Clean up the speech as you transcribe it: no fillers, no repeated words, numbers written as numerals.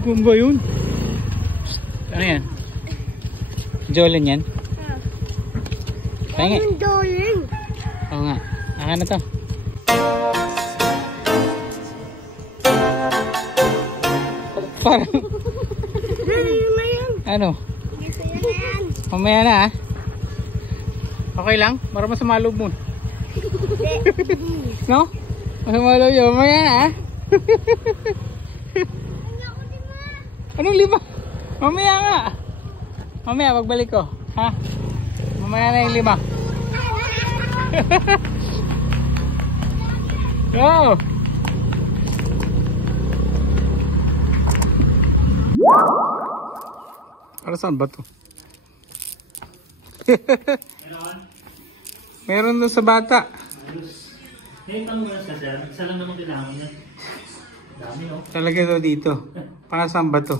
Kung ba yun? Ano yan? Jolin yan? Pahingi. Jolin. Oo nga. Akin na to. Parang... Ano? Mamaya na ah. Okay lang? Para masama loob mo. No? Masama loob yun. Mamaya na ah. Anong 5? Mamaya nga. Mamaya pagbalik ko. Ha? Mamaya na yung 5. Go! Para saan ba to? Meron doon sa bata. Ngayon tanong mo na sa sir, isa lang naman kailangan niya. Dami oh. Talaga daw dito. Para saan ba to?